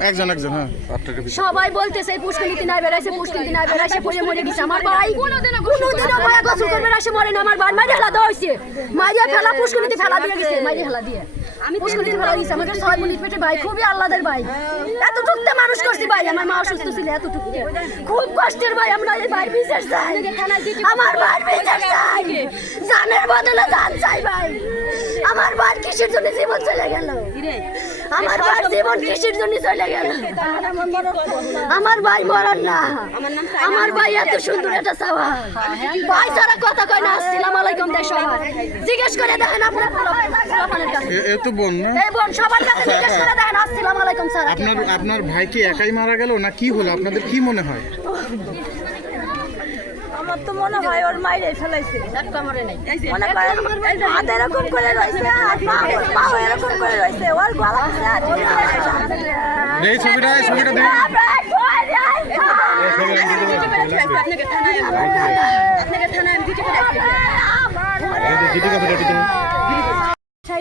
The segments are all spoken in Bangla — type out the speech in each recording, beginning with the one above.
একজন একজন হ্যাঁ। সবাই বলতেছে এই পুষ্করিতে নাই বেড়াইছে পুষ্করিতে নাই বেড়াইছে পড়ে মরে গেছে আমার ভাই কোনোদিনও ভাই গোসল করবে না সে মরে না। আমার ভাই মাইরে দেওয়া হয়েছে মাইরে ফেলা পুষ্করিতে ফেলা দিয়ে গেছে মাইরে ফেলা দিয়ে। আমি পুষ্করিতে ফেলা দিয়েছি আমাদের ছয় মিনিট পেটে ভাই খুবই আল্লাদের ভাই। এত টুকতে মানুষ করছি ভাই আমার মা অসুস্থ ছিল এত টুকতে খুব কষ্টের ভাই আমরা এই ভাই বিচার চাই। আমার ভাই বিচার চাই। জানের বদলে জান চাই ভাই। আমার ভাই কিসের জন্য জীবন চলে গেল? আমার ভাই জীবন কিসের জন্য চলে গেল? আমার ভাই মরণ না। আমার ভাই এত সুন্দর একটা চাওয়া ভাই ছাড়া কথা কয় না আসসালামু আলাইকুম দেয় সবার জিজ্ঞেস করে দেখেন আপনার এ- তো বোন না। এই বোন সবার কাছে জিজ্ঞেস করে দেখেন আসসালামু আলাইকুম স্যার আপনার আপনার ভাই কি একাই মারা গেল না কি হলো? আপনাদের কি মনে হয়? তো মনে হয় ওর মাইরে ফেলাইছে। মনে করেন হাত এরকম করে রয়েছে আর পা এরকম করে রয়েছে ওর গলা এই ছবিটা এই ছবিটা দেখুন।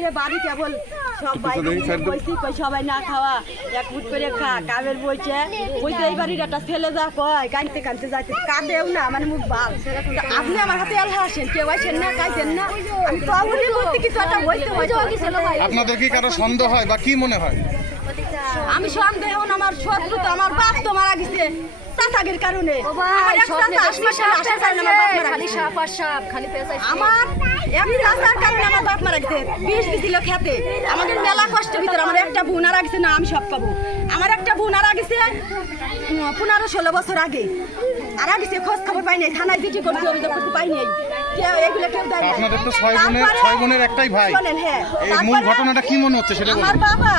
সাইডে বাড়ি কেবল? সব বাইরে বলছি কই সবাই না খাওয়া এক ফুট করে খা কাবের বইছে বইতে এই বাড়ির একটা ছেলে যা কয় কানতে কানতে যাইতে কাঁদেও না মানে মুখ বাল। আপনি আমার হাতে আল্লাহ আসেন কেউ আসেন না কাইতেন না। আমি তো আমরি বলতে কিছু একটা হইতে আপনাদের কি কারও সন্দেহ হয় বা কি মনে হয়? আমি সন্দেহ আমার শত্রু তো আমার বাপ তো মারা গেছে। চাচাগের কারণে। আমার এক স্বপ্নে চাচা তো হাসপাতালে আসার কারণে আমার বাপ মারা খালি গেছে। সাপ আর সাপ খালি পেঁচা আমার এমনি রাস্তার কারণে আমার বাপ মারা গেছে। বিষ দিছিল খেতে। আমাদের মেলা কষ্ট ভিতরে আমার একটা বোন আর গেছে না আমি সব পাবো। আমার একটা বোন আর গেছে পনেরো ষোলো বছর আগে। আর গেছে খোঁজ খবর পাই নাই থানায় করতে অভিযোগ করতে পাই নাই। এগুলো কেউ দেয় নাই। আপনাদের তো ছয় বোনের তারপরে- ছয় বোনের একটাই ভাই। শোনেন, হ্যাঁ। এই মূল তারপরে ঘটনাটা কি মনে হচ্ছে সেটা আমার বলুন। বাবা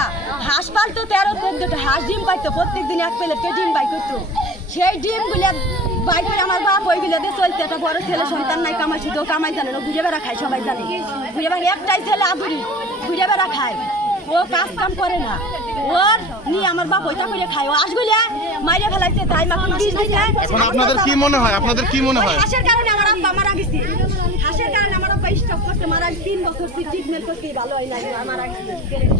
হাঁস পালতো তেরো চোদ্দটা হাঁস ডিম পাইতো প্রত্যেক দিন এক প্লেটকে ডিম বাই করতো? সেই ডিমগুলো বাই করে আমার বাপ ওই গুলো দিয়ে চলতে একটা বড় ছেলে সন্তান নাই কামাই শুধু কামাই জানে না ঘুরে বেড়া খায় সবাই জানে। ঘুরে বেড়া একটাই ছেলে আদুরি ঘুরে বেড়া খায়। ও কাজ কাম করে না। ওর নিয়ে আমার বাপ ওইটা করে খায়। ও আসগুলে মাইরে ফেলাইছে তাই মা বিষ দিছে এখন আপনাদের কি মনে হয়? আপনাদের কি মনে হয়? হাঁসের কারণে আমার আব্বা মারা গেছে। হাঁসের কারণে আমার আব্বা স্টপ করতে মারা তিন বছর ট্রিটমেন্ট করতে ভালো হয় নাই মারা গেছে।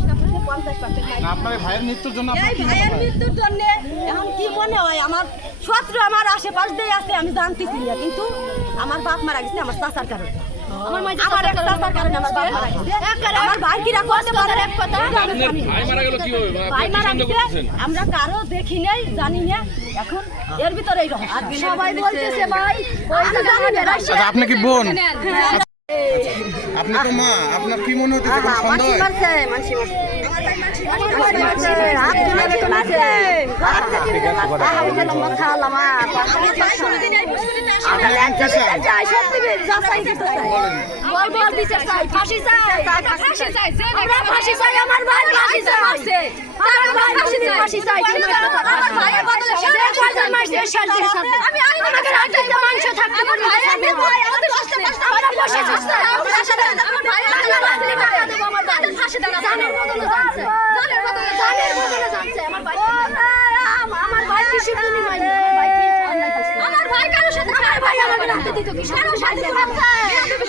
স্টপ করতে পঞ্চাশ পার্সেন্ট না, আপনার ভাইয়ের মৃত্যুর জন্য এই ভাইয়ের মৃত্যুর জন্য এখন কি মনে হয়? আমার শত্রু আমার আশেপাশ দিয়ে আছে আমি জানতেছি না। কিন্তু আমার বাপ মারা গেছে আমার চাচার কারণে। আমার মাঝে আমার এক কারণে আমার বাপ মারা গেছে। আমার ভাই কিরা করতে পারে এক কথা। ভাই মারা গেল কীভাবে ভাই মারা গেছে। আমরা কারও দেখি নাই জানি না। এখন এর ভিতরে এই রহস্য সবাই বলতেছে ভাই জানি না আচ্ছা আপনি কি বোন? আপনি তো মা আপনার কি মনে হচ্ছে কোনো সন্দেহ হয়? আপনারা কি চান? বল বল বিচার চাই। ফাঁসি চাই। ফাঁসি চাই আমরা ফাঁসি চাই। আমার ভাই ফাঁসি চাই। মারছে আমার ভাই ফাঁসি চাই। ফাঁসি চাই। আমার ভাইয়ের বদলে সে কয়জন মারছে শেষ দিয়ে ছাড়বে আমি আমাকে রাজ্যে যে থাকতে পারি আমি ভাই আমাদের কষ্ট কষ্ট আমরা বসে থাকতে আমার ফাঁসি আমার ভাই আমাদের টাকা দেব আমার ভাই ফাঁসি দেন জানের বদলে জানছে জানের বদলে জানের বদলে জানছে আমার ভাই আমার ভাই কিসের জন্য মাইনে আমার ভাই কি অন্যায় করছে আমার ভাই কারোর সাথে আমার ভাই আমাকে রাখতে দিত কি কেন সাথে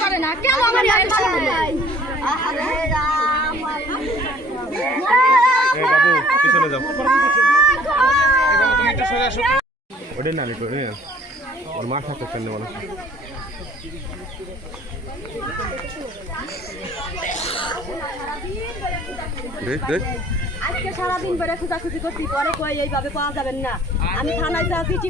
করে না? কেন আমার ভাই নাই এই বাবু পিছনে যাও এই বাবু তুমি একটু সরে আসো ওটাই নালি করে ওর মা থাকতে কেন বলো দেখ দেখ। আজকে সারাদিন বেড়ে খোঁজাখুঁজি করছি পরে কই এইভাবে পাওয়া যাবেন না। আমি থানায় যা চিঠি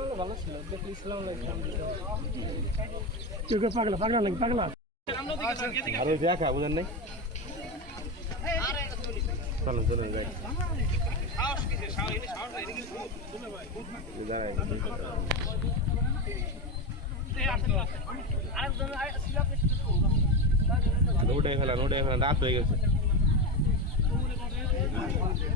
জায়গায় এরকম সুবিধা গাড়ি নিয়ে যাওয়ার আর ওই দেখা বুঝেন নাই? চলো চলো যাই। উঠে ফেলান উঠে ফেলান রাত হয়ে গেছে।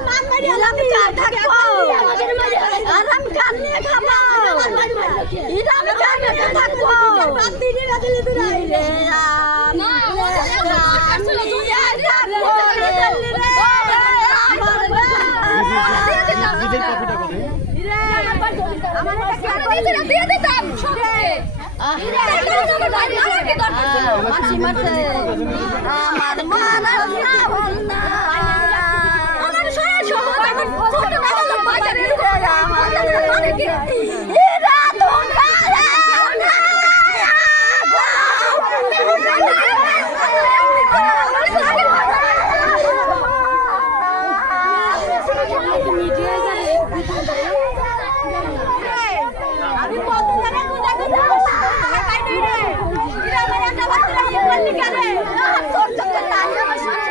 আমার মারি ইরাম কান থাকব আরাম কান্নে খাব ইরাম কান্নে থাকব দিদি রাজলে দুরাই রে দিদির কপিটা কত আমার মানা সহজ আমার ছোট মেয়ে বাজারে আমার এরা আমি কত জায়গায় পূজা করতে টাকাই নেই রে এরা আমার একটা বাচ্চা ইয়ে করলি কেন তোর চোখে তাই আমার সঙ্গে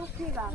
出去吧。